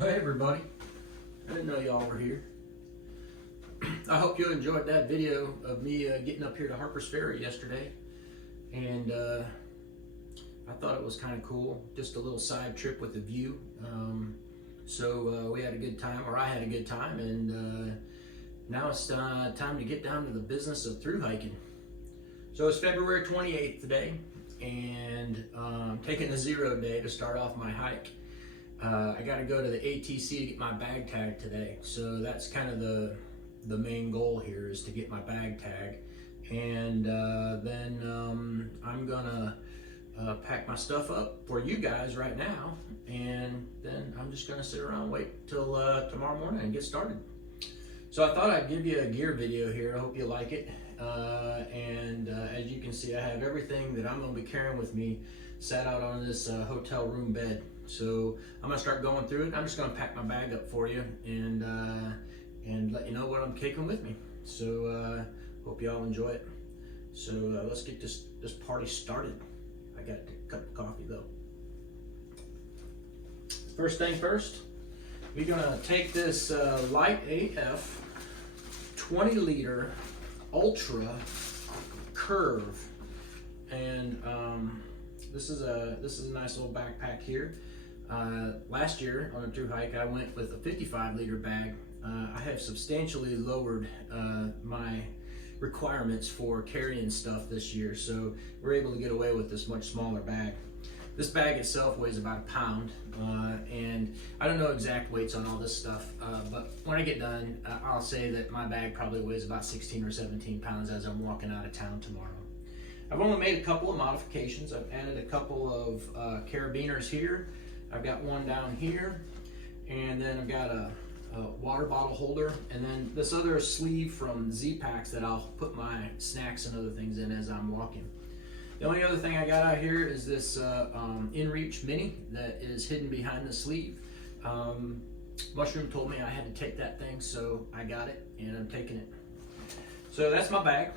Hey everybody, I didn't know y'all were here. I hope you enjoyed that video of me getting up here to Harper's Ferry yesterday, and I thought it was kind of cool, just a little side trip with a view. So we had a good time, or I had a good time, and now it's time to get down to the business of thru hiking. So it's February 28th today, and taking a 0 day to start off my hike. I got to go to the ATC to get my bag tag today, so that's kind of the main goal here, is to get my bag tag, and then I'm gonna pack my stuff up for you guys right now, and then I'm just gonna sit around and wait till tomorrow morning and get started. So I thought I'd give you a gear video here. I hope you like it. As you can see, I have everything that I'm gonna be carrying with me sat out on this hotel room bed. So I'm gonna start going through it. I'm just gonna pack my bag up for you and let you know what I'm taking with me. So hope y'all enjoy it. So let's get this party started. I got a cup of coffee though. First thing first, we're gonna take this Light AF 20-liter Ultra Curve, and this is a nice little backpack here. Last year on a thru hike, I went with a 55-liter bag. I have substantially lowered my requirements for carrying stuff this year, so we're able to get away with this much smaller bag. This bag itself weighs about a pound, and I don't know exact weights on all this stuff, but when I get done, I'll say that my bag probably weighs about 16 or 17 pounds as I'm walking out of town tomorrow. I've only made a couple of modifications. I've added a couple of carabiners here. I've got one down here, and then I've got a water bottle holder, and then this other sleeve from Z-Packs that I'll put my snacks and other things in as I'm walking. The only other thing I got out here is this InReach Mini that is hidden behind the sleeve. Mushroom told me I had to take that thing, so I got it, and I'm taking it. So that's my bag.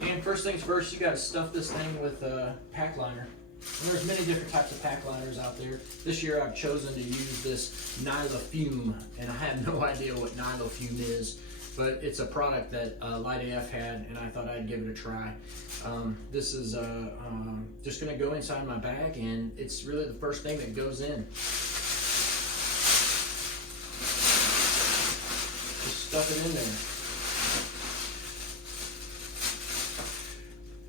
And first things first, you got to stuff this thing with a pack liner. And there's many different types of pack liners out there. This year I've chosen to use this Nylofume, and I have no idea what Nylofume is, but it's a product that Light AF had, and I thought I'd give it a try. This is just gonna go inside my bag, and it's really the first thing that goes in. Just stuff it in there.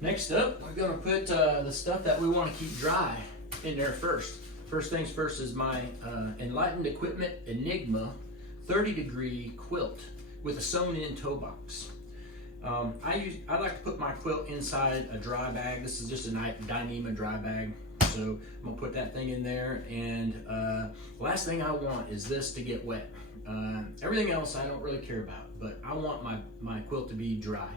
Next up, we're gonna put the stuff that we wanna keep dry in there first. First things first is my Enlightened Equipment Enigma 30-degree quilt with a sewn-in toe box. I like to put my quilt inside a dry bag. This is just a Dyneema dry bag. So I'm gonna put that thing in there, and the last thing I want is this to get wet. Everything else I don't really care about, but I want my quilt to be dry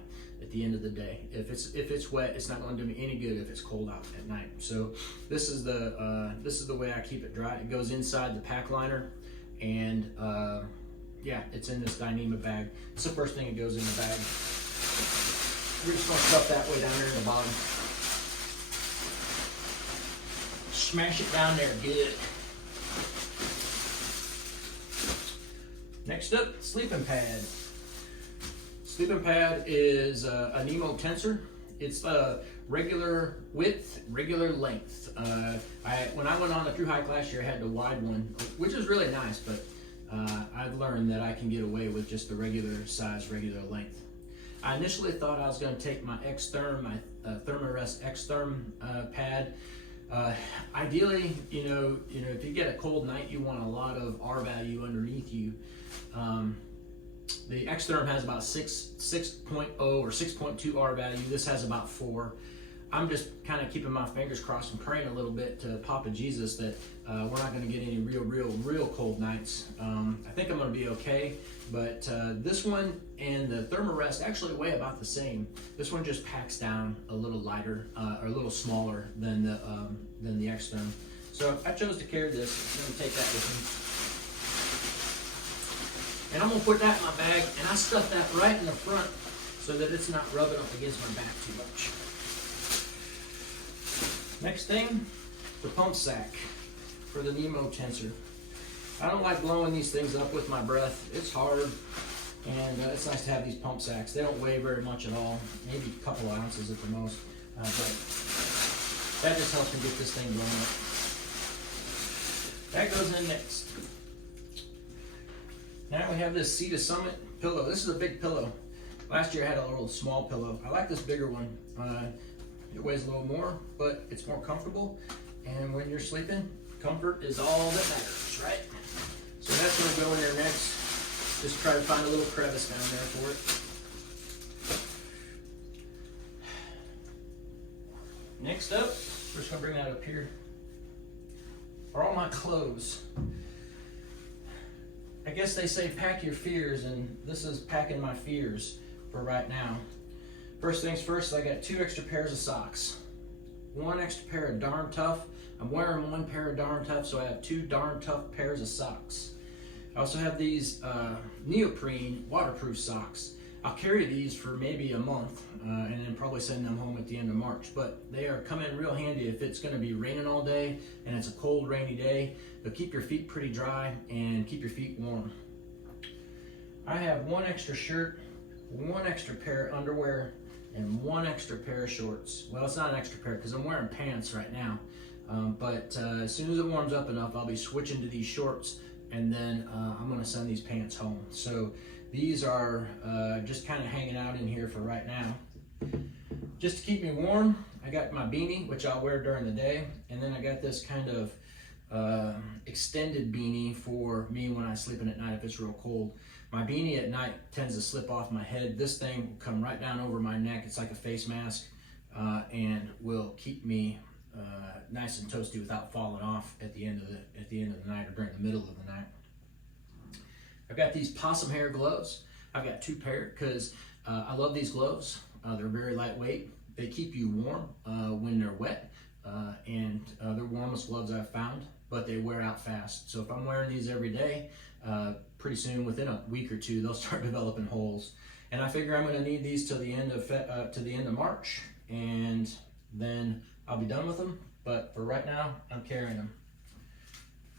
at the end of the day. If it's wet, it's not going to do me any good if it's cold out at night. So this is the way I keep it dry. It goes inside the pack liner, and yeah, it's in this Dyneema bag. It's the first thing that goes in the bag. We're just going to stuff that way down there in the bottom. Smash it down there good. Next up, sleeping pad. Sleeping pad is a Nemo tensor. It's regular width, regular length. When I went on a thru hike last year, I had the wide one, which is really nice, but I've learned that I can get away with just the regular size, regular length. I initially thought I was going to take my X-Therm, my Thermarest X-Therm pad. Ideally, you know, if you get a cold night, you want a lot of R value underneath you. The X-Therm has about 6.0 or 6.2 R value. This has about 4. I'm just kind of keeping my fingers crossed and praying a little bit to Papa Jesus that we're not going to get any real cold nights. I think I'm going to be okay, but this one and the Thermarest actually weigh about the same. This one just packs down a little lighter or a little smaller than the X-Therm. So I chose to carry this. I'm going to take that with me. And I'm going to put that in my bag, and I stuff that right in the front so that it's not rubbing up against my back too much. Next thing, the pump sack for the Nemo tensor. I don't like blowing these things up with my breath. It's hard, and it's nice to have these pump sacks. They don't weigh very much at all, maybe a couple ounces at the most, but that just helps me get this thing blown up. That goes in next. Now we have this Sea to Summit pillow. This is a big pillow. Last year I had a little small pillow. I like this bigger one. It weighs a little more, but it's more comfortable. And when you're sleeping, comfort is all that matters, right? So that's going to go in there next. Just try to find a little crevice down there for it. Next up, we're just going to bring that up here, are all my clothes. I guess they say pack your fears, and this is packing my fears for right now. First things first, I got 2 extra pairs of socks. 1 extra pair of Darn Tough. I'm wearing 1 pair of Darn Tough, so I have 2 Darn Tough pairs of socks. I also have these neoprene waterproof socks. I'll carry these for maybe a month and then probably send them home at the end of March, but they are come in real handy if it's going to be raining all day and it's a cold, rainy day. They'll keep your feet pretty dry and keep your feet warm. I have 1 extra shirt, 1 extra pair of underwear, and 1 extra pair of shorts. Well, it's not an extra pair because I'm wearing pants right now, but as soon as it warms up enough, I'll be switching to these shorts, and then I'm going to send these pants home. So these are just kind of hanging out in here for right now. Just to keep me warm, I got my beanie, which I'll wear during the day, and then I got this kind of extended beanie for me when I'm sleeping at night if it's real cold. My beanie at night tends to slip off my head. This thing will come right down over my neck. It's like a face mask and will keep me nice and toasty without falling off at the end of the night or during the middle of the night. I've got these possum hair gloves. I've got 2 pair because I love these gloves. They're very lightweight. They keep you warm when they're wet, and they're the warmest gloves I've found, but they wear out fast. So if I'm wearing these every day, pretty soon, within a week or 2, they'll start developing holes. And I figure I'm going to need these till the end of March, and then I'll be done with them. But for right now, I'm carrying them.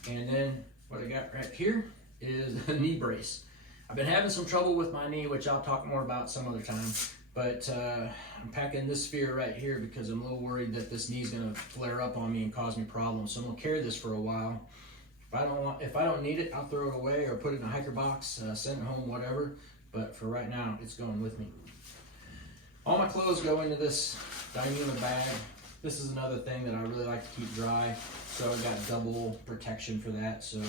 And then what I got right here is a knee brace. I've been having some trouble with my knee, which I'll talk more about some other time. But I'm packing this sphere right here because I'm a little worried that this knee's going to flare up on me and cause me problems. So I'm going to carry this for a while. If I don't need it, I'll throw it away or put it in a hiker box, send it home, whatever. But for right now, it's going with me. All my clothes go into this Dyneema bag. This is another thing that I really like to keep dry. So I've got double protection for that. So I'm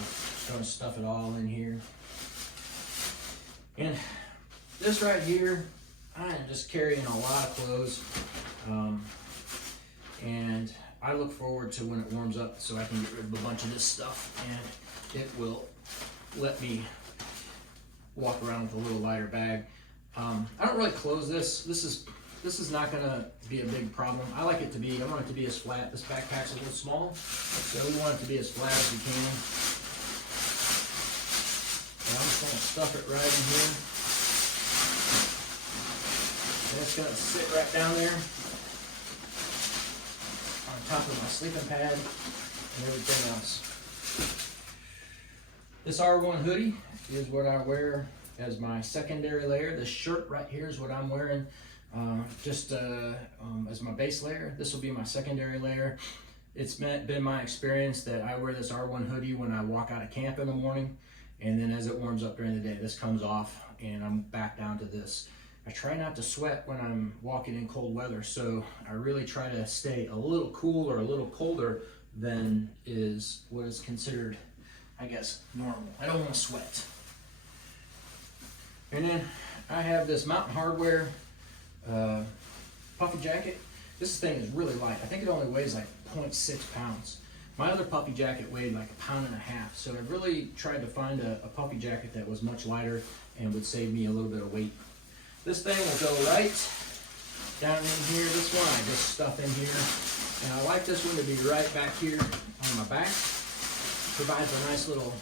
going to stuff it all in here. And this right here, I am just carrying a lot of clothes. And I look forward to when it warms up so I can get rid of a bunch of this stuff, and it will let me walk around with a little lighter bag. I don't really close this. This is not gonna be a big problem. I want it to be as flat. This backpack's a little small, so we want it to be as flat as we can. And I'm just gonna stuff it right in here. And it's gonna sit right down there on top of my sleeping pad and everything else. This R1 hoodie is what I wear as my secondary layer. This shirt right here is what I'm wearing as my base layer. This will be my secondary layer. It's been my experience that I wear this R1 hoodie when I walk out of camp in the morning, and then as it warms up during the day, this comes off and I'm back down to this. I try not to sweat when I'm walking in cold weather, so I really try to stay a little cool or a little colder than is what is considered, I guess, normal. I don't want to sweat. And then I have this Mountain Hardwear puffy jacket. This thing is really light. I think it only weighs like 0.6 pounds. My other puffy jacket weighed like 1.5 pounds. So I really tried to find a puffy jacket that was much lighter and would save me a little bit of weight. This thing will go right down in here. This one I just stuff in here. And I like this one to be right back here on my back. Provides a nice little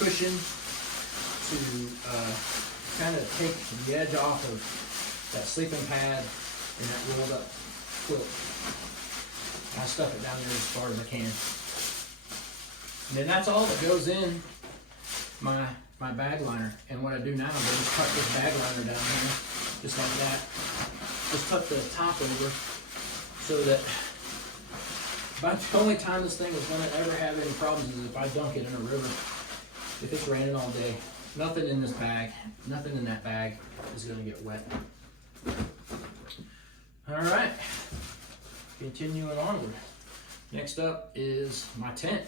cushion to kind of take the edge off of that sleeping pad and that rolled up quilt. I stuff it down there as far as I can. And then that's all that goes in my bag liner. And what I do now is I just tuck this bag liner down here, just like that. Just tuck the top over so that about the only time this thing is going to ever have any problems is if I dunk it in a river. If it's raining all day, nothing in this bag, nothing in that bag is going to get wet. All right, continuing onward. Next up is my tent.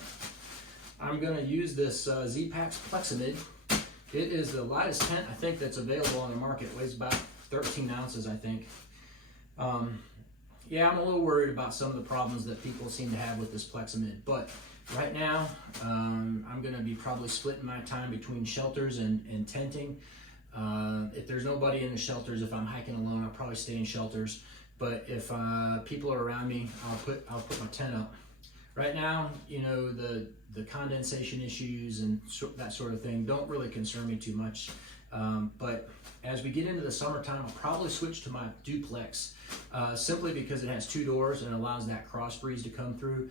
I'm going to use this Z-Packs Plexamid. It is the lightest tent I think that's available on the market. It weighs about 13 ounces, I think. Yeah, I'm a little worried about some of the problems that people seem to have with this Plexamid, but right now I'm going to be probably splitting my time between shelters and tenting. If there's nobody in the shelters, if I'm hiking alone, I'll probably stay in shelters. But if people are around me, I'll put my tent up. Right now, you know, the condensation issues and that sort of thing don't really concern me too much. But as we get into the summertime, I'll probably switch to my duplex, simply because it has 2 doors and allows that cross breeze to come through.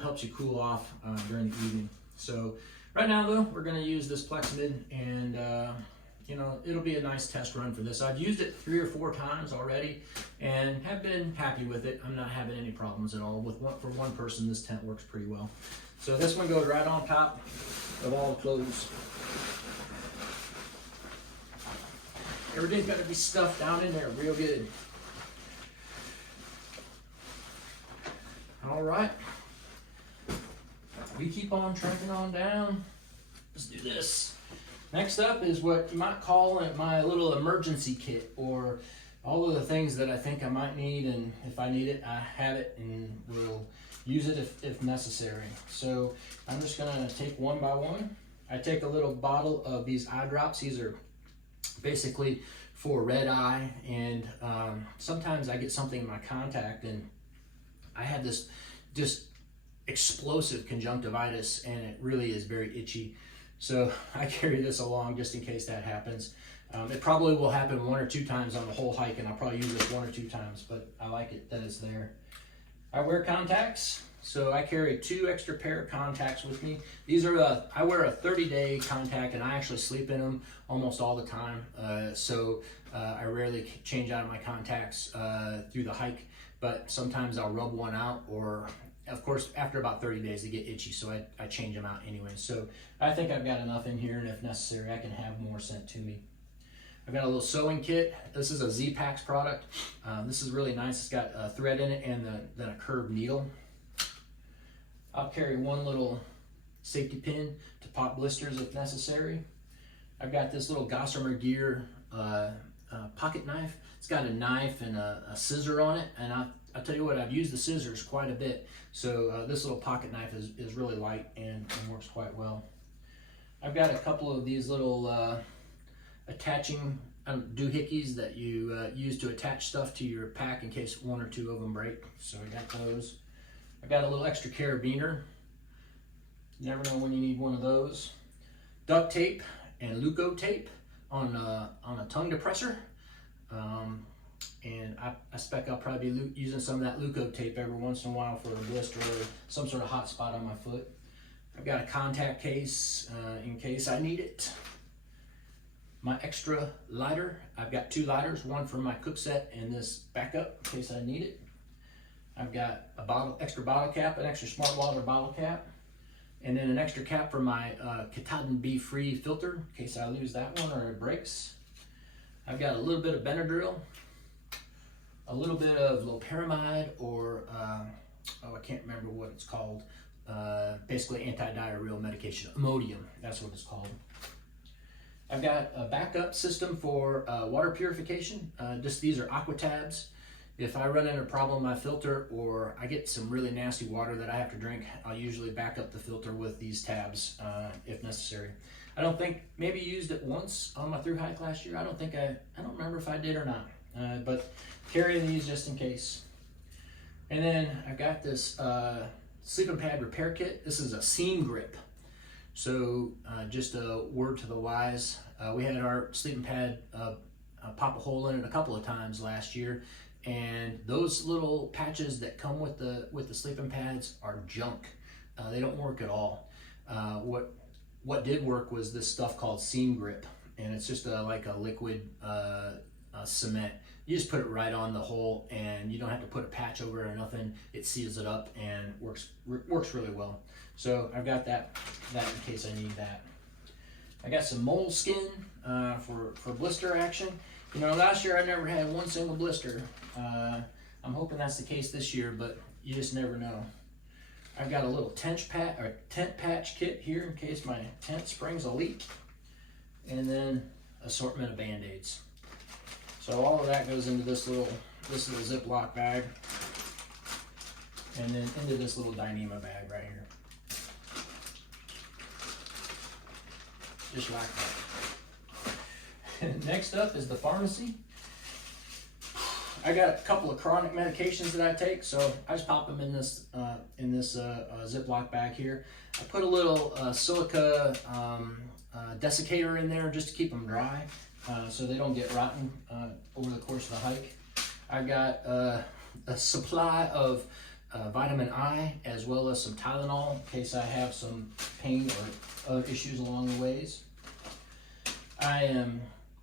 Helps you cool off during the evening. So right now though, we're going to use this Plexamid, and you know, it'll be a nice test run for this. I've used it 3 or 4 times already and have been happy with it. I'm not having any problems at all. For one person, this tent works pretty well. So this one goes right on top of all the clothes. Everything's got to be stuffed down in there real good. All right. We keep on trekking on down. Let's do this. Next up is what you might call my little emergency kit, or all of the things that I think I might need, and if I need it, I have it and will use it if necessary. So I'm just gonna take one by one. I take a little bottle of these eye drops. These are basically for red eye, and sometimes I get something in my contact, and I have this just explosive conjunctivitis, and it really is very itchy. So I carry this along just in case that happens. It probably will happen 1 or 2 times on the whole hike, and I'll probably use this 1 or 2 times, but I like it that it's there. I wear contacts, so I carry 2 extra pair of contacts with me. These are I wear a 30-day contact, and I actually sleep in them almost all the time. So I rarely change out of my contacts through the hike, but sometimes I'll rub one out, or of course, after about 30 days, they get itchy, so I change them out anyway. So I think I've got enough in here, and if necessary, I can have more sent to me. I've got a little sewing kit. This is a Z-Packs product. This is really nice. It's got a thread in it and then a curved needle. I'll carry one little safety pin to pop blisters if necessary. I've got this little Gossamer Gear pocket knife. It's got a knife and a scissor on it, and I'll tell you what, I've used the scissors quite a bit, so this little pocket knife is really light and works quite well. I've got a couple of these little attaching doohickeys that you use to attach stuff to your pack in case 1 or 2 of them break, so I got those. I've got a little extra carabiner. You never know when you need one of those. Duct tape and Leuco tape on a tongue depressor. And I expect I'll probably be using some of that Leuco tape every once in a while for a blister or some sort of hot spot on my foot. I've got a contact case in case I need it. My extra lighter. I've got 2 lighters, one for my cook set and this backup in case I need it. I've got a extra bottle cap, an extra smart water bottle cap, and then an extra cap for my Katahdin Be Free filter in case I lose that one or it breaks. I've got a little bit of Benadryl, a little bit of loperamide, or I can't remember what it's called. Basically anti-diarrheal medication, Imodium, that's what it's called. I've got a backup system for water purification. These are aqua tabs. If I run into a problem with my filter, or I get some really nasty water that I have to drink, I'll usually back up the filter with these tabs if necessary. I don't think, maybe used it once on my through hike last year. I don't remember if I did or not, but carrying these just in case. And then I've got this sleeping pad repair kit. This is a seam grip. So just a word to the wise, we had our sleeping pad pop a hole in it a couple of times last year, and those little patches that come with the sleeping pads are junk. They don't work at all. What did work was this stuff called Seam Grip, and it's just like a liquid cement. You just put it right on the hole, and you don't have to put a patch over it or nothing. It seals it up and works really well. So I've got that in case I need that. I got some moleskin for blister action. You know, last year I never had one single blister. I'm hoping that's the case this year, but you just never know. I've got a little tent patch kit here in case my tent springs a leak, and then assortment of Band-Aids. So all of that goes into this little Ziploc bag, and then into this little Dyneema bag right here. Just like that. Next up is the pharmacy. I got a couple of chronic medications that I take, so I just pop them in this Ziploc bag here. I put a little silica desiccator in there just to keep them dry, so they don't get rotten over the course of the hike. I got a supply of vitamin I, as well as some Tylenol in case I have some pain or other issues along the ways. I am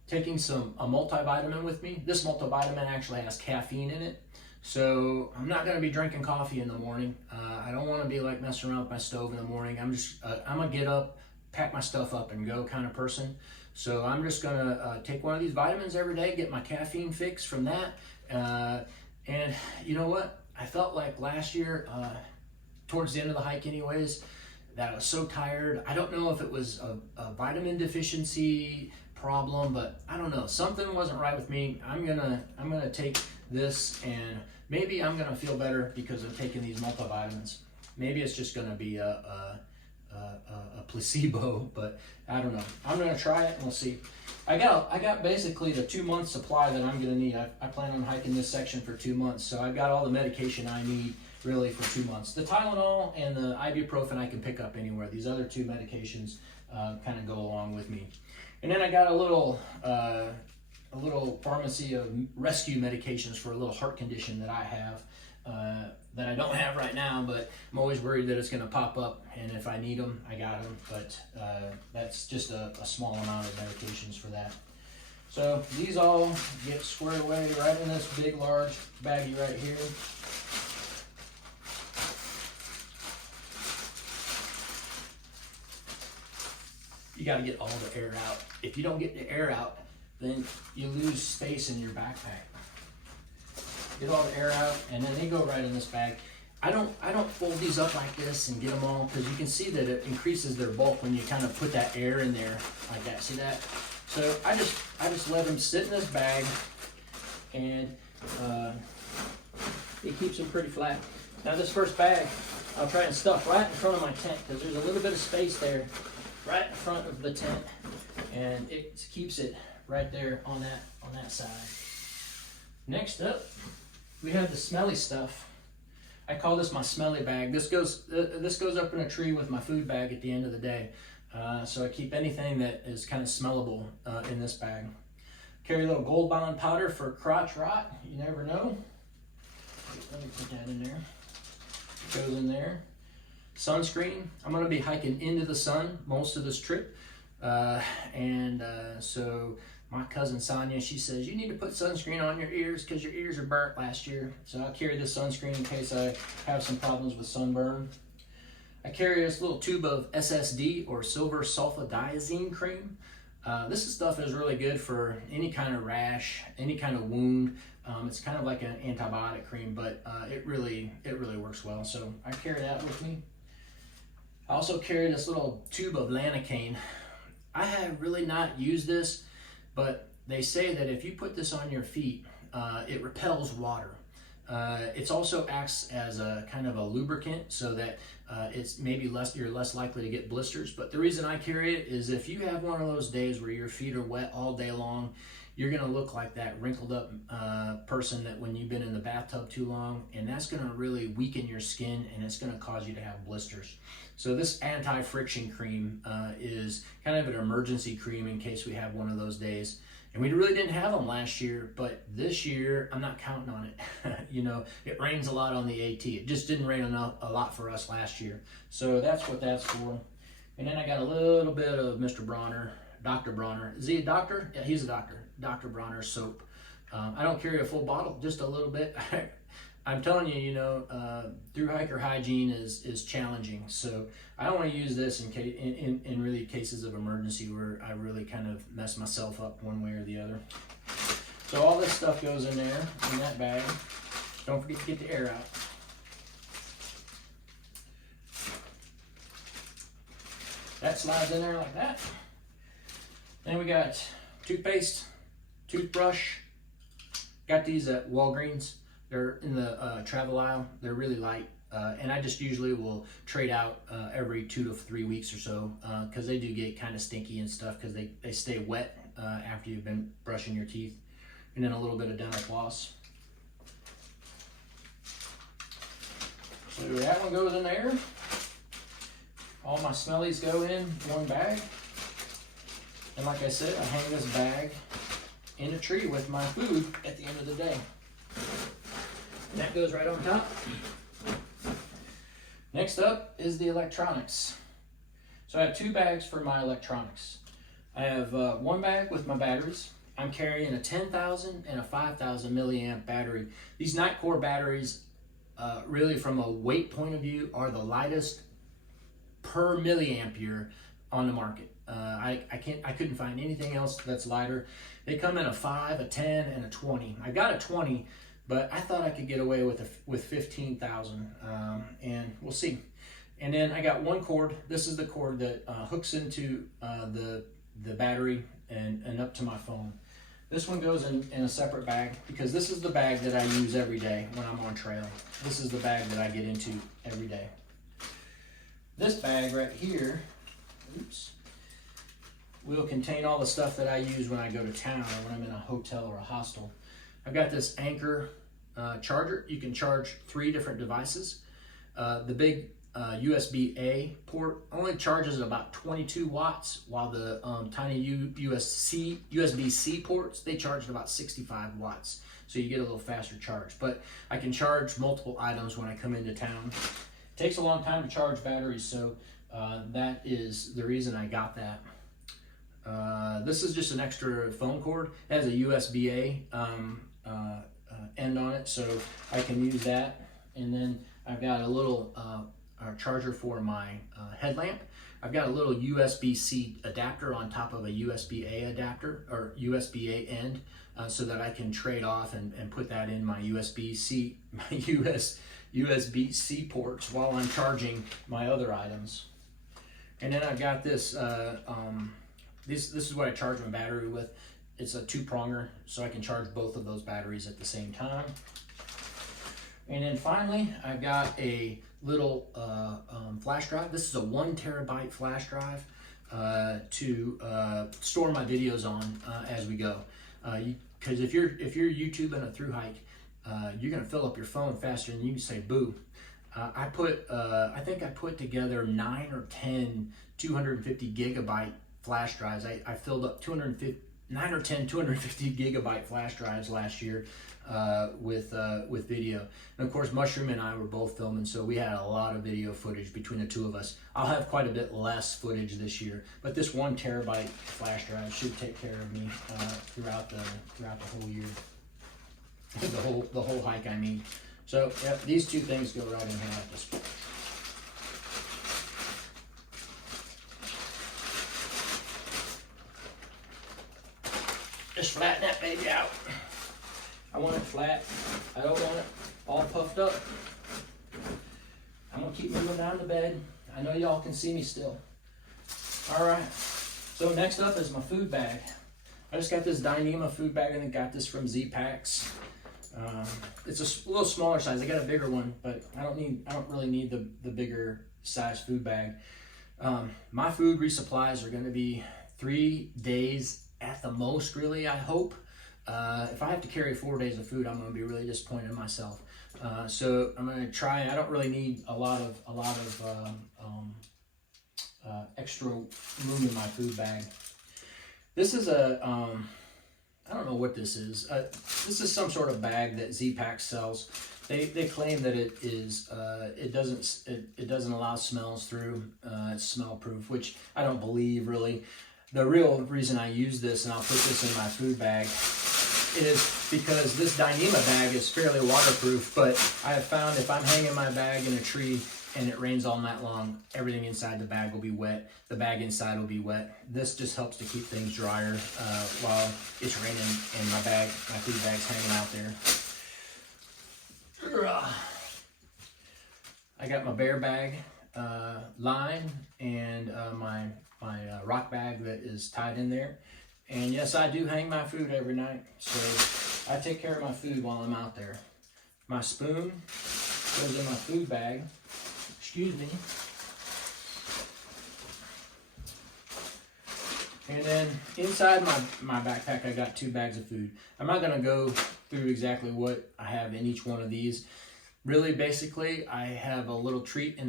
taking a multivitamin with me. This multivitamin actually has caffeine in it, so I'm not going to be drinking coffee in the morning. I don't want to be like messing around with my stove in the morning. I'm gonna get up, pack my stuff up, and go kind of person. So I'm just gonna take one of these vitamins every day, get my caffeine fix from that. And you know what? I felt like last year, towards the end of the hike anyways, that I was so tired. I don't know if it was a vitamin deficiency problem, but I don't know, something wasn't right with me. I'm gonna take this, and maybe I'm gonna feel better because I'm taking these multivitamins. Maybe it's just gonna be a placebo, but I don't know. I'm gonna try it and we'll see. I got basically the 2-month supply that I'm gonna need. I plan on hiking this section for 2 months, so I've got all the medication I need really for 2 months. The Tylenol and the ibuprofen I can pick up anywhere. These other two medications kind of go along with me. And then I got a little pharmacy of rescue medications for a little heart condition that I have, that I don't have right now, but I'm always worried that it's going to pop up, and if I need them, I got them. But that's just a small amount of medications for that. So these all get squared away right in this big, large baggie right here. You got to get all the air out. If you don't get the air out, then you lose space in your backpack. Get all the air out, and then they go right in this bag. I don't fold these up like this and get them all, because you can see that it increases their bulk when you kind of put that air in there like that. See that? So I just let them sit in this bag, and it keeps them pretty flat. Now this first bag, I'll try and stuff right in front of my tent, because there's a little bit of space there right in front of the tent, and it keeps it right there on that side. Next up, we have the smelly stuff. I call this my smelly bag. This goes up in a tree with my food bag at the end of the day. So I keep anything that is kind of smellable in this bag. Carry a little Gold Bond powder for crotch rot. You never know. Let me put that in there. It goes in there. Sunscreen. I'm going to be hiking into the sun most of this trip, so my cousin Sonia, she says you need to put sunscreen on your ears because your ears are burnt last year. So I'll carry this sunscreen in case I have some problems with sunburn. I carry this little tube of SSD, or silver sulfadiazine cream. This stuff is really good for any kind of rash, any kind of wound. It's kind of like an antibiotic cream, but it really works well. So I carry that with me. I also carry this little tube of Lanacane. I have really not used this, but they say that if you put this on your feet, it repels water. It also acts as a kind of a lubricant, so that it's maybe you're less likely to get blisters. But the reason I carry it is if you have one of those days where your feet are wet all day long, you're gonna look like that wrinkled up person that when you've been in the bathtub too long, and that's gonna really weaken your skin, and it's gonna cause you to have blisters. So this anti-friction cream is kind of an emergency cream in case we have one of those days. And we really didn't have them last year, but this year I'm not counting on it. You know, it rains a lot on the AT. It just didn't rain enough a lot for us last year. So that's what that's for. And then I got a little bit of Mr. Bronner, Dr. Bronner. Is he a doctor? Yeah, he's a doctor. Dr. Bronner soap. I don't carry a full bottle, just a little bit. I'm telling you, you know, through hiker hygiene is challenging. So I don't want to use this in really cases of emergency where I really kind of mess myself up one way or the other. So all this stuff goes in there, in that bag. Don't forget to get the air out. That slides in there like that. Then we got toothpaste, toothbrush. Got these at Walgreens. They're in the travel aisle. They're really light. And I just usually will trade out every 2 to 3 weeks or so because they do get kind of stinky and stuff because they stay wet after you've been brushing your teeth. And then a little bit of dental floss. So that one goes in there. All my smellies go in one bag. And like I said, I hang this bag in a tree with my food at the end of the day. And that goes right on top. Next up is the electronics. So I have 2 bags for my electronics. I have one bag with my batteries. I'm carrying a 10,000 and a 5,000 milliamp battery. These Nightcore batteries, really from a weight point of view, are the lightest per milliampere on the market. I couldn't find anything else that's lighter. They come in a 5, a 10, and a 20. I got a 20, but I thought I could get away with 15,000, and we'll see. And then I got one cord. This is the cord that hooks into the battery and up to my phone. This one goes in a separate bag because this is the bag that I use every day when I'm on trail. This is the bag that I get into every day. This bag right here, oops, will contain all the stuff that I use when I go to town or when I'm in a hotel or a hostel. I've got this Anchor charger. You can charge 3 different devices. The big USB-A port only charges about 22 watts, while the tiny USB-C ports, they charge at about 65 watts. So you get a little faster charge. But I can charge multiple items when I come into town. It takes a long time to charge batteries, so that is the reason I got that. This is just an extra phone cord. It has a USB-A end on it, so I can use that. And then I've got a little charger for my headlamp. I've got a little USB-C adapter on top of a USB-A adapter, or USB-A end, so that I can trade off and put that in my USB-C ports while I'm charging my other items. And then I've got this, this is what I charge my battery with. It's a 2-pronger, so I can charge both of those batteries at the same time. And then finally, I've got a little flash drive. This is a 1 terabyte flash drive to store my videos on as we go. Because if you're YouTubing a through hike, you're gonna fill up your phone faster than you can say boo. I think I put together 9 or 10 250 gigabyte flash drives. I filled up 9 or 10 250 gigabyte flash drives last year with video. And of course, Mushroom and I were both filming, so we had a lot of video footage between the 2 of us. I'll have quite a bit less footage this year, but this 1 terabyte flash drive should take care of me throughout the whole year, the whole hike. I mean, so yep, these 2 things go right in here like this. Just flatten that baby out. I want it flat. I don't want it all puffed up. I'm gonna keep moving down the bed. I know y'all can see me still. All right, so next up is my food bag. I just got this Dyneema food bag, and I got this from Z-Packs. It's a little smaller size. I got a bigger one, but I don't really need the bigger size food bag. My food resupplies are gonna be 3 days at the most, really, I hope. If I have to carry 4 days of food, I'm going to be really disappointed in myself. So I'm going to try. I don't really need a lot of extra room in my food bag. This is a I don't know what this is. This is some sort of bag that Z-Pack sells. They claim that it is it doesn't allow smells through. It's smell proof, which I don't believe really. The real reason I use this, and I'll put this in my food bag, is because this Dyneema bag is fairly waterproof, but I have found if I'm hanging my bag in a tree and it rains all night long, everything inside the bag will be wet. The bag inside will be wet. This just helps to keep things drier while it's raining and my food bag's hanging out there. I got my bear bag line and my rock bag that is tied in there. And yes, I do hang my food every night, so I take care of my food while I'm out there. My spoon goes in my food bag. Excuse me. And then inside my backpack, I got 2 bags of food. I'm not gonna go through exactly what I have in each one of these. Really, basically, I have a little treat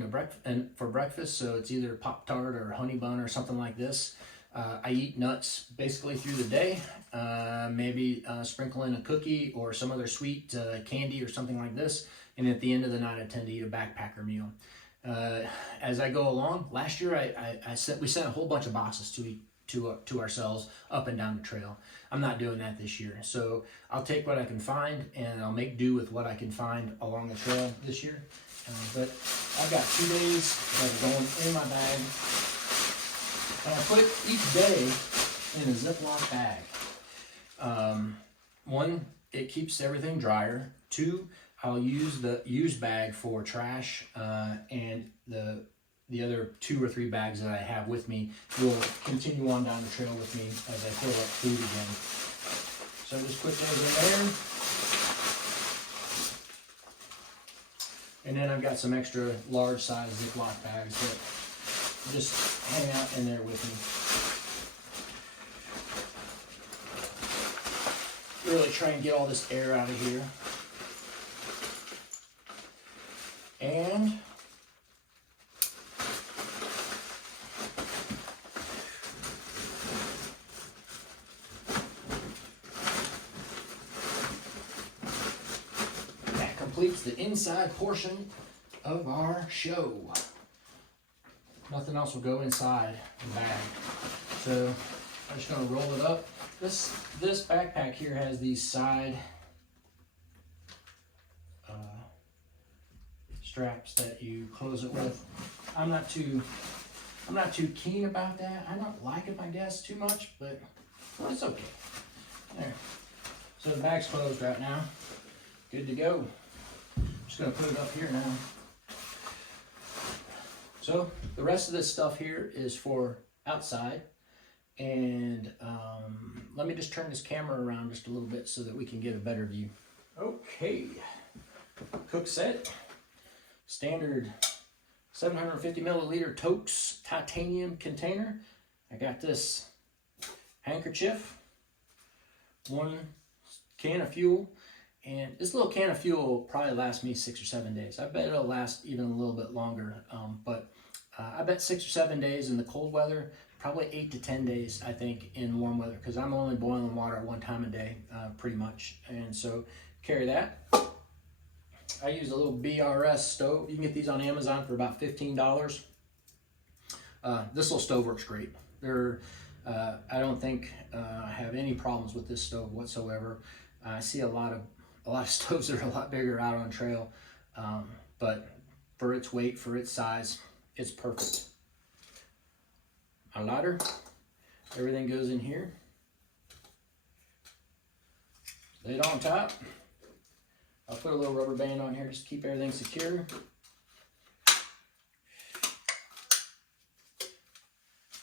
for breakfast, so it's either Pop-Tart or Honey Bun or something like this. I eat nuts basically through the day, maybe sprinkle in a cookie or some other sweet candy or something like this. And at the end of the night, I tend to eat a backpacker meal. As I go along, last year we sent a whole bunch of boxes to ourselves up and down the trail. I'm not doing that this year. So I'll take what I can find and I'll make do with what I can find along the trail this year. But I've got 2 days that are going in my bag. And I put each day in a Ziploc bag. 1, it keeps everything drier. 2, I'll use the used bag for trash, and the other 2 or 3 bags that I have with me will continue on down the trail with me as I fill up food again. So I just put those in there. And then I've got some extra large size Ziploc bags that just hang out in there with me. Really try and get all this air out of here. And that completes the inside portion of our show. Nothing else will go inside the bag. So I'm just gonna roll it up. This backpack here has these side straps that you close it with. I'm not too keen about that. I don't like them, I guess, too much, but it's okay. There. So the bag's closed right now. Good to go. Just gonna put it up here now. So the rest of this stuff here is for outside. And let me just turn this camera around just a little bit so that we can get a better view. Okay, cook set. Standard 750 milliliter Totes titanium container. I got this handkerchief, 1 can of fuel, and this little can of fuel will probably last me 6 or 7 days. I bet it'll last even a little bit longer, but I bet 6 or 7 days in the cold weather, probably 8 to 10 days, I think, in warm weather, because I'm only boiling water 1 time a day, pretty much, and so carry that. I use a little BRS stove. You can get these on Amazon for about $15. This little stove works great. I don't think I have any problems with this stove whatsoever. I see a lot of stoves that are a lot bigger out on trail, but for its weight, for its size, it's perfect. A lighter, everything goes in here. Lid on top. I'll put a little rubber band on here just to keep everything secure.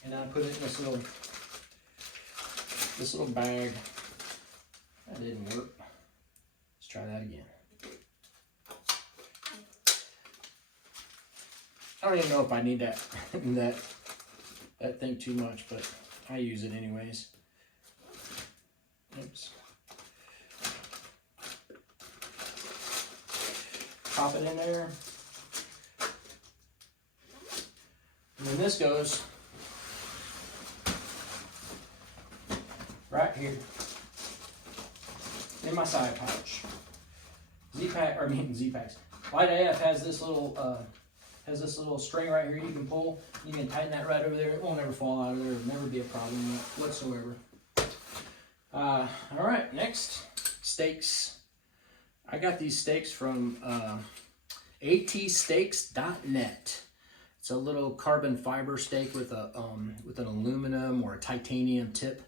And I put it in this little bag. That didn't work. Let's try that again. I don't even know if I need that that thing too much, but I use it anyways. Oops. Pop it in there. And then this goes right here. in my side pouch. Z-Packs. Light AF has this little string right here you can pull. You can tighten that right over there. It won't ever fall out of there. It'll never be a problem whatsoever. All right, next, steaks. I got these steaks from atsteaks.net. It's a little carbon fiber steak with an aluminum or a titanium tip.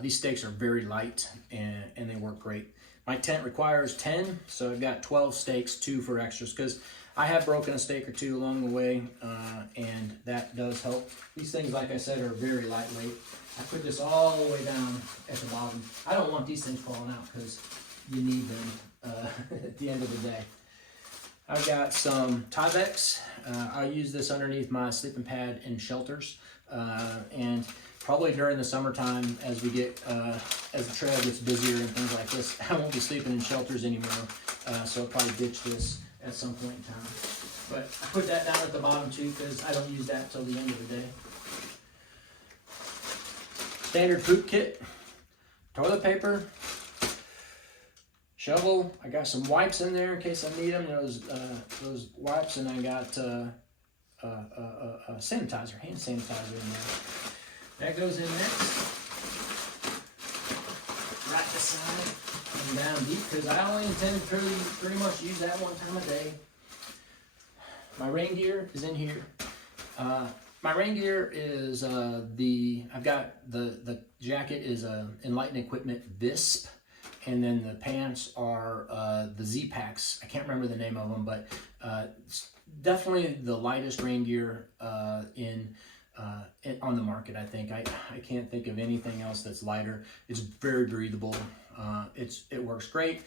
These steaks are very light and they work great. My tent requires 10, so I've got 12 steaks, 2 for extras, because I have broken a steak or 2 along the way, and that does help. These things, like I said, are very lightweight. I put this all the way down at the bottom. I don't want these things falling out because you need them at the end of the day. I've got some Tyvek. I use this underneath my sleeping pad in shelters, and probably during the summertime, as we get as the trail gets busier and things like this, I won't be sleeping in shelters anymore, so I'll probably ditch this at some point in time. But I put that down at the bottom too because I don't use that till the end of the day. Standard poop kit, toilet paper, shovel. I got some wipes in there in case I need them. Those wipes, and I got sanitizer, hand sanitizer in there. That goes in next. Right beside and down deep because I only intend to pretty much use that one time a day. My rain gear is in here. My rain gear is I've got the jacket is Enlightened Equipment Visp, and then the pants are the Z-Packs. I can't remember the name of them, but it's definitely the lightest rain gear on the market. I think I can't think of anything else that's lighter. It's very breathable. It works great.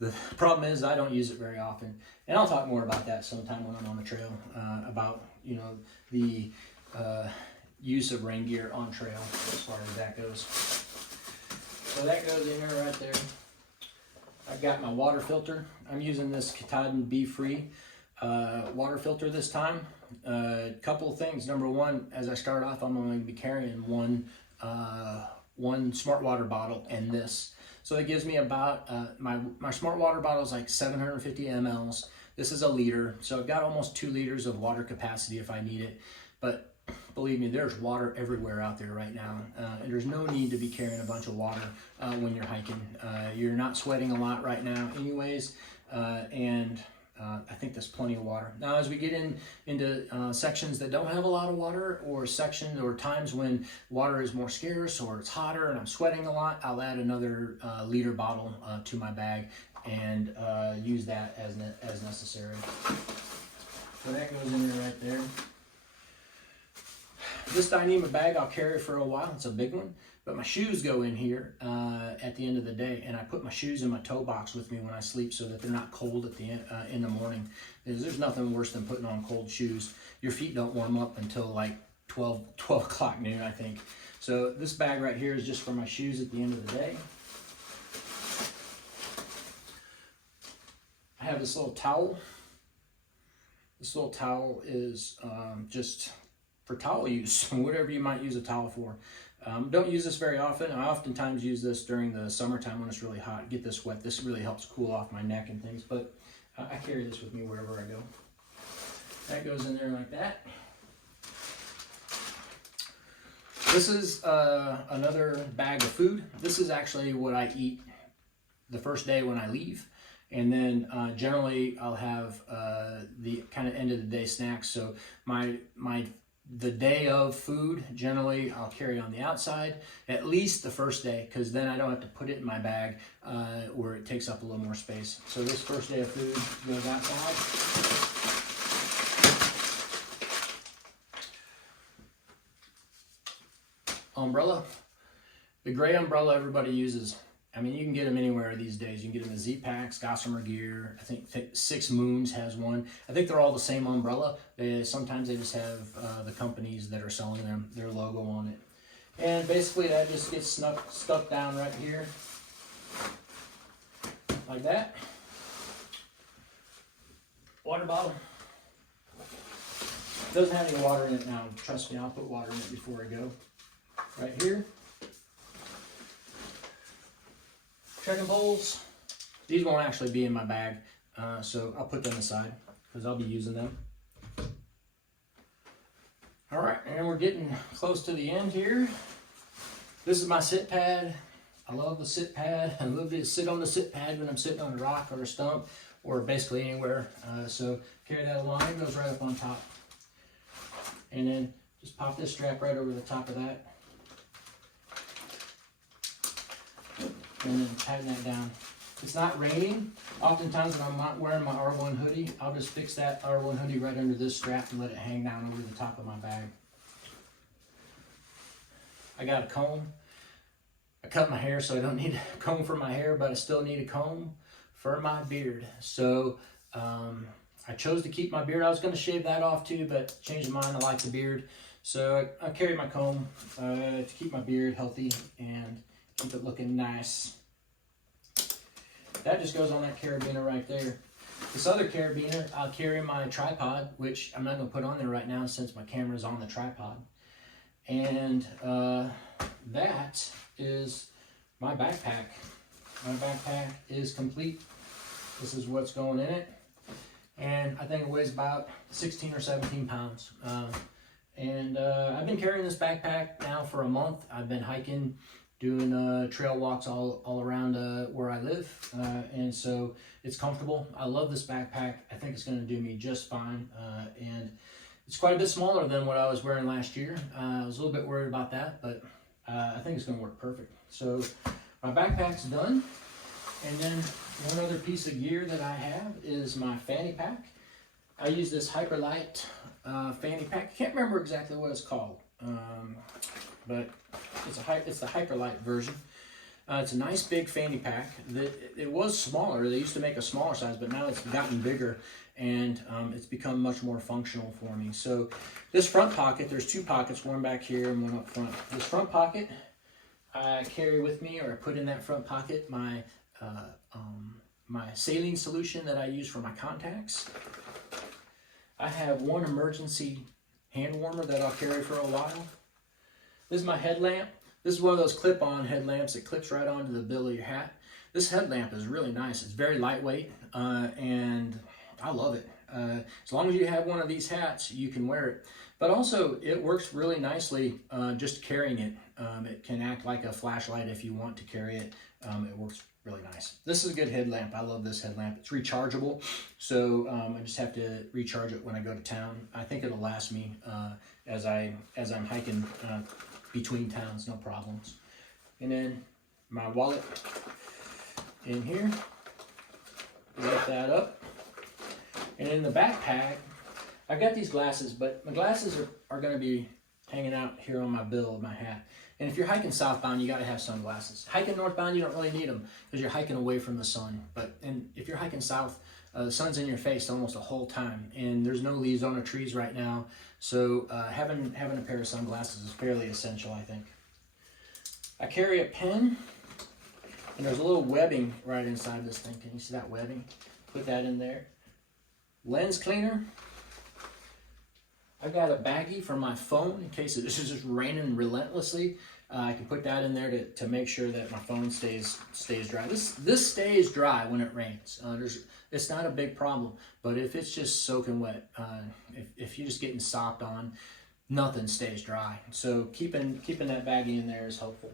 The problem is I don't use it very often, and I'll talk more about that sometime when I'm on the trail, about the use of rain gear on trail as far as that goes. So that goes in there right there. I've got my water filter. I'm using this Katahdin Be Free water filter this time. A couple of things. Number one, as I start off, I'm going to be carrying one smart water bottle and this. So it gives me about, my smart water bottle is like 750 mLs. This is a liter, so I've got almost 2 liters of water capacity if I need it. But believe me, there's water everywhere out there right now, and there's no need to be carrying a bunch of water when you're hiking. You're not sweating a lot right now anyways, and I think there's plenty of water. Now, as we get into sections that don't have a lot of water, or sections or times when water is more scarce or it's hotter and I'm sweating a lot, I'll add another liter bottle to my bag and use that as necessary. So that goes in there right there. This Dyneema bag I'll carry for a while. It's a big one. But my shoes go in here at the end of the day, and I put my shoes in my toe box with me when I sleep so that they're not cold at the end, in the morning. There's nothing worse than putting on cold shoes. Your feet don't warm up until like 12 o'clock noon, I think. So this bag right here is just for my shoes at the end of the day. I have this little towel. This little towel is just for towel use, whatever you might use a towel for. Don't use this very often. I oftentimes use this during the summertime when it's really hot. Get this wet. This really helps cool off my neck and things, but I carry this with me wherever I go. That goes in there like that. This is another bag of food. This is actually what I eat the first day when I leave. And then generally I'll have the kind of end of the day snacks. So the day of food, generally I'll carry on the outside, at least the first day, because then I don't have to put it in my bag where it takes up a little more space. So this first day of food goes outside. Umbrella. The gray umbrella everybody uses. I mean, you can get them anywhere these days. You can get them at Z-Packs, Gossamer Gear. I think Six Moons has one. I think they're all the same umbrella. Sometimes they just have the companies that are selling them, their logo on it. And basically that just gets stuck down right here, like that. Water bottle. Doesn't have any water in it now. Trust me, I'll put water in it before I go. Right here. trekking poles. These won't actually be in my bag, so I'll put them aside because I'll be using them. All right, and we're getting close to the end here. This is my sit pad. I love the sit pad. I love to sit on the sit pad when I'm sitting on a rock or a stump or basically anywhere. So carry that along. It goes right up on top. And then just pop this strap right over the top of that. And then tighten that down. It's not raining. Oftentimes when I'm not wearing my R1 hoodie, I'll just fix that R1 hoodie right under this strap and let it hang down over the top of my bag. I got a comb. I cut my hair, so I don't need a comb for my hair, but I still need a comb for my beard. So I chose to keep my beard. I was going to shave that off too, but changed my mind. I like the beard. So I carry my comb to keep my beard healthy and keep it looking nice. That just goes on that carabiner right there. This other carabiner, I'll carry my tripod, which I'm not going to put on there right now since my camera's on the tripod. And that is my backpack. My backpack is complete. This is what's going in it. And I think it weighs about 16 or 17 pounds. I've been carrying this backpack now for a month. I've been hiking, doing trail walks all around where I live. And so it's comfortable. I love this backpack. I think it's going to do me just fine. And it's quite a bit smaller than what I was wearing last year. I was a little bit worried about that, but I think it's going to work perfect. So my backpack's done. And then one other piece of gear that I have is my fanny pack. I use this Hyperlight fanny pack. I can't remember exactly what it's called, but it's the Hyperlight version. It's a nice big fanny pack. It was smaller. They used to make a smaller size, but now it's gotten bigger, and it's become much more functional for me. So this front pocket, there's two pockets, one back here and one up front. This front pocket, I carry with me, or I put in that front pocket, my saline solution that I use for my contacts. I have one emergency hand warmer that I'll carry for a while. This is my headlamp. This is one of those clip-on headlamps that clips right onto the bill of your hat. This headlamp is really nice. It's very lightweight, and I love it. As long as you have one of these hats, you can wear it. But also, it works really nicely just carrying it. It can act like a flashlight if you want to carry it. It works really nice. This is a good headlamp. I love this headlamp. It's rechargeable, so I just have to recharge it when I go to town. I think it'll last me as I'm hiking between towns, no problems. And then my wallet in here. Lift that up. And in the backpack, I've got these glasses, but my glasses are going to be hanging out here on my bill of my hat. And if you're hiking southbound, you got to have sunglasses. Hiking northbound, you don't really need them because you're hiking away from the sun. And if you're hiking south, the sun's in your face almost the whole time, and there's no leaves on the trees right now. So having a pair of sunglasses is fairly essential, I think. I carry a pen, and there's a little webbing right inside this thing. Can you see that webbing? Put that in there. Lens cleaner. I got a baggie for my phone in case this is just raining relentlessly. I can put that in there to make sure that my phone stays dry. This stays dry when it rains. It's not a big problem, but if it's just soaking wet, if you're just getting sopped on, nothing stays dry. So keeping that baggie in there is helpful.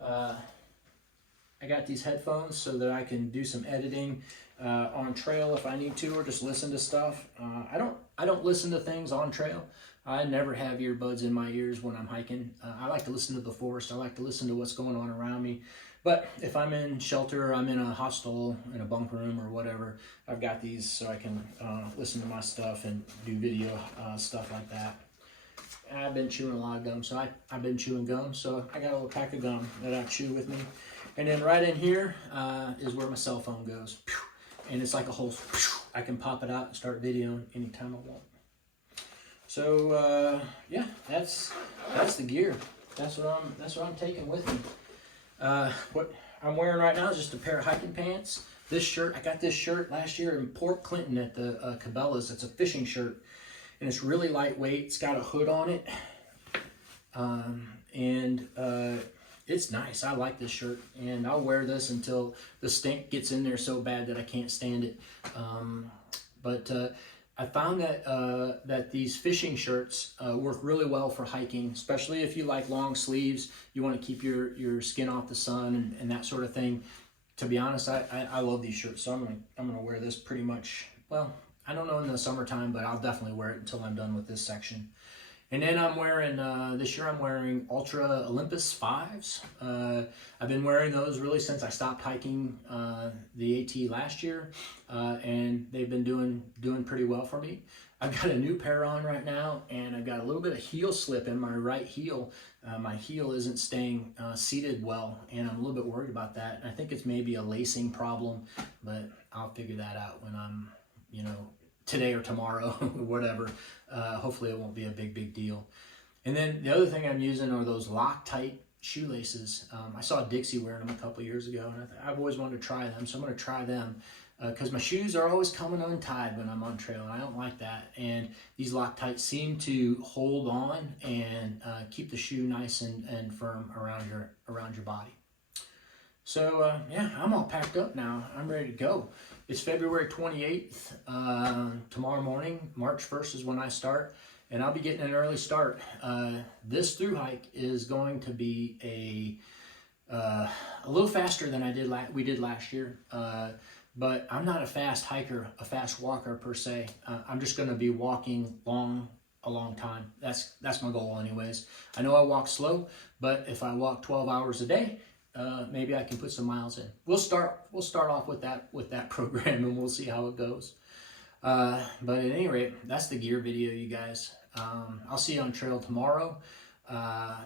I got these headphones so that I can do some editing on trail if I need to, or just listen to stuff. I don't listen to things on trail. I never have earbuds in my ears when I'm hiking. I like to listen to the forest. I like to listen to what's going on around me. But if I'm in shelter, I'm in a hostel, in a bunk room or whatever, I've got these so I can listen to my stuff and do video stuff like that. And I've been chewing a lot of gum, so I've been chewing gum. So I got a little pack of gum that I chew with me. And then right in here is where my cell phone goes. And it's like a whole, I can pop it out and start videoing anytime I want. So yeah, that's the gear. That's what I'm taking with me. What I'm wearing right now is just a pair of hiking pants. This shirt, I got this shirt last year in Port Clinton at the Cabela's. It's a fishing shirt, and it's really lightweight. It's got a hood on it, and it's nice. I like this shirt, and I'll wear this until the stink gets in there so bad that I can't stand it. But I found that that these fishing shirts work really well for hiking, especially if you like long sleeves. You want to keep your skin off the sun and that sort of thing. To be honest, I love these shirts, so I'm gonna wear this pretty much. Well, I don't know in the summertime, but I'll definitely wear it until I'm done with this section. And then I'm wearing, this year I'm wearing Ultra Olympus 5s. I've been wearing those really since I stopped hiking the AT last year, and they've been doing pretty well for me. I've got a new pair on right now, and I've got a little bit of heel slip in my right heel. My heel isn't staying seated well, and I'm a little bit worried about that. I think it's maybe a lacing problem, but I'll figure that out when I'm, you know, today or tomorrow, whatever. Hopefully it won't be a big deal. And then the other thing I'm using are those Loctite shoelaces. I saw Dixie wearing them a couple years ago, and I've always wanted to try them, so I'm going to try them because my shoes are always coming untied when I'm on trail, and I don't like that. And these Loctite seem to hold on and keep the shoe nice and firm around your body. So yeah, I'm all packed up now. I'm ready to go. It's February 28th. Tomorrow morning, March 1st is when I start, and I'll be getting an early start. This through hike is going to be a little faster than we did last year. But I'm not a fast hiker, a fast walker per se. I'm just going to be walking a long time. That's my goal, anyways. I know I walk slow, but if I walk 12 hours a day, maybe I can put some miles in. We'll start off with that program, and we'll see how it goes. But at any rate, that's the gear video, you guys. I'll see you on trail tomorrow.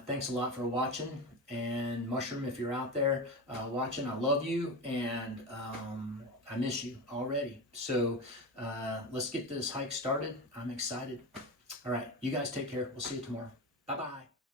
Thanks a lot for watching, and Mushroom, if you're out there watching, I love you, and I miss you already. So let's get this hike started. I'm excited. All right, you guys take care. We'll see you tomorrow. Bye-bye.